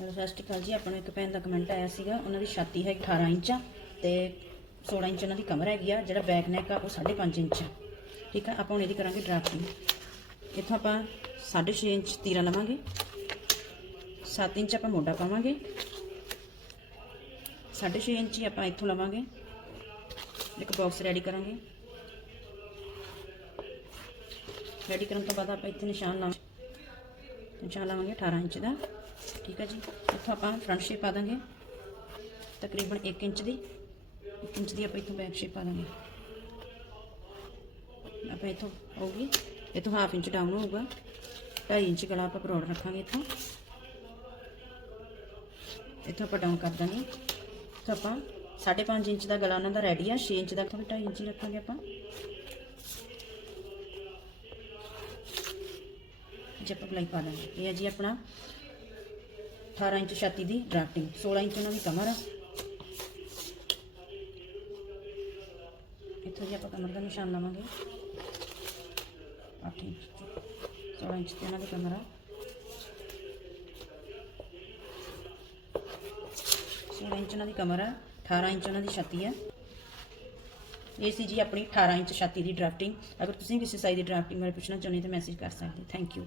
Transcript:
Hello, ਸਤਿ ਸ਼੍ਰੀ ਅਕਾਲ ਜੀ। ਆਪਾਂ ਨੂੰ ਇੱਕ ਭੈਣ ਦਾ ਕਮੈਂਟ ਆਇਆ ਸੀਗਾ। ਉਹਨਾਂ ਦੀ ਛਾਤੀ ਹੈ 18 ਇੰਚ ਆ ਤੇ 16 ਇੰਚ ਉਹਨਾਂ ਦੀ ਕਮਰ ਹੈਗੀ ਆ। ਜਿਹੜਾ ਬੈਕ ਨੈਕ ਆ, ਉਹ 5.5 ਇੰਚ ਠੀਕ ਆ? ਆਪਾਂ ਹੁਣ ਇਹਦੀ ਕਰਾਂਗੇ ਡਰਾਫਟਿੰਗ ਇੱਥੋਂ ਆਪਾਂ 6.5 ਇੰਚ ਤੀਰਾ ਲਵਾਂਗੇ। 7 ਇੰਚ ਆਪਾਂ ਮੋਢਾ ਪਾਵਾਂਗੇ। 6.5 ਇੰਚ ਆਪਾਂ ਇੱਥੋਂ ਲਵਾਂਗੇ। ਇੱਕ ਬਾਕਸ ਰੈਡੀ ਕਰਾਂਗੇ। ਰੈਡੀ ਕਰਨ ਤੋਂ ਬਾਅਦ ਆਪਾਂ ਇੱਥੇ ਨਿਸ਼ਾਨ ਲਾਵਾਂਗੇ। ਨਿਸ਼ਾਨ ਲਾਵਾਂਗੇ 18 ਇੰਚ ਦਾ। ਠੀਕ ਹੈ ਜੀ। ਇੱਥੋਂ ਆਪਾਂ ਫਰੰਟ ਸ਼ੇਪ ਪਾ ਦਾਂਗੇ। ਤਕਰੀਬਨ 1 ਇੰਚ ਦੀ। 1 ਇੰਚ ਦੀ ਆਪਾਂ ਇੱਥੋਂ ਬੈਕ ਸ਼ੇਪ ਪਾ ਦਾਂਗੇ। ਆਪਾਂ ਇੱਥੋਂ ਹੋਊਗੀ। ਇੱਥੋਂ ਹਾਫ ਇੰਚ ਡਾਊਨ ਹੋਊਗਾ। 2.5 ਇੰਚ ਗਲਾ ਆਪਾਂ ਬਰੋਡ ਰੱਖਾਂਗੇ ਇੱਥੋਂ। ਇੱਥੋਂ ਆਪਾਂ ਡਾਊਨ ਕਰ ਦਾਂਗੇ। ਇੱਥੋਂ ਆਪਾਂ 5.5 ਇੰਚ ਦਾ ਗਲਾ ਉਹਨਾਂ ਦਾ ਰੈਡੀ ਆ। 6 ਇੰਚ ਦਾ ਇੱਥੋਂ ਵੀ 2.5 ਇੰਚ ਰੱਖਾਂਗੇ ਆਪਾਂ। ਜੇ ਆਪਾਂ ਗਲਾਈ ਪਾ ਦਾਂਗੇ। ਇਹ ਹੈ ਜੀ ਆਪਣਾ 18 ਇੰਚ ਛਾਤੀ ਦੀ ਡਰਾਫਟਿੰਗ 16 ਇੰਚ ਉਹਨਾਂ ਦੀ ਕਮਰ। ਆ ਇੱਥੋਂ ਜੀ ਆਪਾਂ ਕਮਰ ਦਾ ਨਿਸ਼ਾਨ ਲਾਵਾਂਗੇ। 8 ਇੰਚ 16 ਇੰਚ ਤੇ ਉਹਨਾਂ ਦੀ ਕਮਰ ਆ। 16 ਇੰਚ ਉਹਨਾਂ ਦੀ ਕਮਰ ਆ 18 ਇੰਚ ਉਹਨਾਂ ਦੀ ਛਾਤੀ ਆ। ਇਹ ਸੀ ਜੀ ਆਪਣੀ 18 ਇੰਚ ਛਾਤੀ ਦੀ ਡਰਾਫਟਿੰਗ ਅਗਰ ਤੁਸੀਂ ਕਿਸੇ ਸਾਈਜ਼ ਦੀ ਡਰਾਫਟਿੰਗ ਬਾਰੇ ਪੁੱਛਣਾ ਚਾਹੁੰਦੇ ਹੋ ਤਾਂ ਮੈਸੇਜ ਕਰ ਸਕਦੇ ਥੈਂਕ ਯੂ